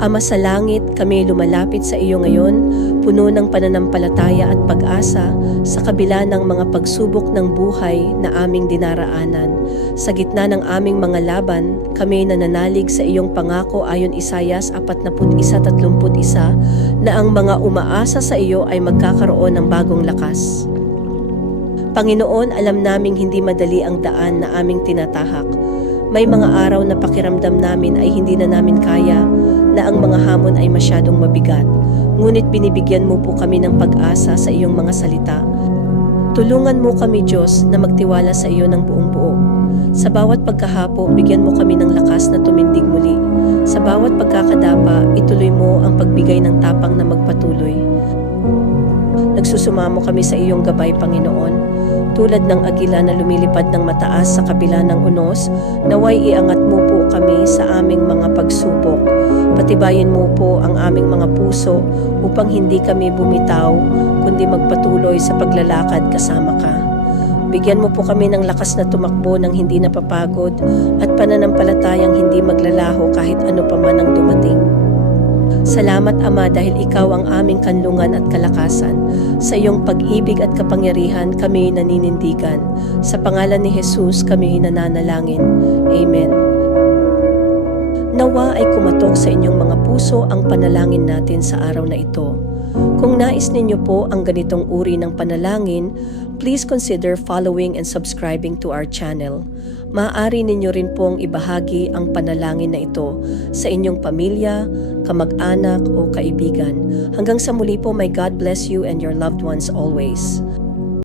Ama sa langit, kami lumalapit sa iyo ngayon, puno ng pananampalataya at pag-asa sa kabila ng mga pagsubok ng buhay na aming dinaraanan. Sa gitna ng aming mga laban, kami nananalig sa iyong pangako ayon Isayas 41:31 na ang mga umaasa sa iyo ay magkakaroon ng bagong lakas. Panginoon, alam naming hindi madali ang daan na aming tinatahak. May mga araw na pakiramdam namin ay hindi na namin kaya, na ang mga hamon ay masyadong mabigat. Ngunit binibigyan mo po kami ng pag-asa sa iyong mga salita. Tulungan mo kami, Diyos, na magtiwala sa iyo ng buong buo. Sa bawat pagkahapo, bigyan mo kami ng lakas na tumindig muli. Sa bawat pagkakadapa, ituloy mo ang pagbigay ng tapang na magpatuloy. Nagsusumamo kami sa iyong gabay, Panginoon. Tulad ng agila na lumilipad ng mataas sa kabila ng unos, naway iangat mo po kami sa aming mga pagsubok. Patibayin mo po ang aming mga puso upang hindi kami bumitaw, kundi magpatuloy sa paglalakad kasama ka. Bigyan mo po kami ng lakas na tumakbo ng hindi napapagod at pananampalatayang hindi maglalaho kahit ano pa man ang dumating. Salamat, Ama, dahil ikaw ang aming kanlungan at kalakasan. Sa iyong pag-ibig at kapangyarihan kami naninindigan. Sa pangalan ni Jesus kami nananalangin. Amen. Nawa ay kumatok sa inyong mga puso ang panalangin natin sa araw na ito. Kung nais ninyo po ang ganitong uri ng panalangin, please consider following and subscribing to our channel. Maaari ninyo rin pong ibahagi ang panalangin na ito sa inyong pamilya, kamag-anak o kaibigan. Hanggang sa muli po, may God bless you and your loved ones always.